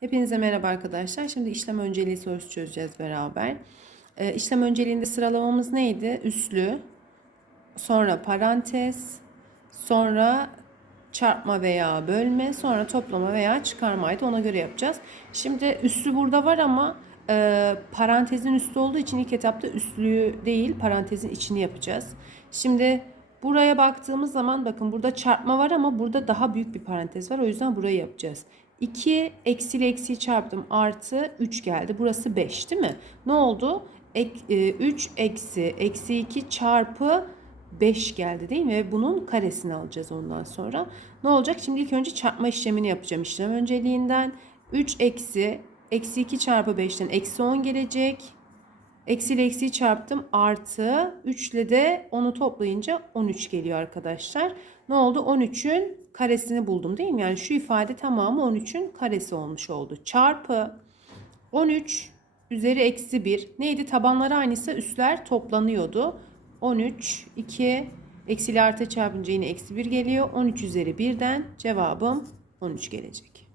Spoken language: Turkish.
Hepinize merhaba arkadaşlar. Şimdi işlem önceliği sorusu çözeceğiz beraber. Ee, işlem önceliğinde sıralamamız neydi? Üslü, sonra parantez, sonra çarpma veya bölme, sonra toplama veya çıkarmaydı. Ona göre yapacağız. Şimdi üslü burada var ama e, parantezin üstü olduğu için ilk etapta üslüğü değil parantezin içini yapacağız. Şimdi buraya baktığımız zaman bakın burada çarpma var ama burada daha büyük bir parantez var. O yüzden burayı yapacağız. 2 eksiyle eksiği çarptım artı 3 geldi. Burası 5 değil mi? Ne oldu? Ek, 3 eksi eksi 2 çarpı 5 geldi değil mi? Ve bunun karesini alacağız ondan sonra. Ne olacak? Şimdi ilk önce çarpma işlemini yapacağım işlem önceliğinden. 3 eksi eksi 2 çarpı 5'ten eksi 10 gelecek. Eksi ile eksiği çarptım artı 3 ile de 10'u toplayınca 13 geliyor arkadaşlar. Ne oldu? 13'ün karesini buldum değil mi? Yani şu ifade tamamı 13'ün karesi olmuş oldu. Çarpı 13 üzeri eksi 1. Neydi? Tabanları aynıysa üstler toplanıyordu. 13, 2, eksiyle artı çarpınca yine eksi 1 geliyor. 13 üzeri 1'den cevabım 13 gelecek.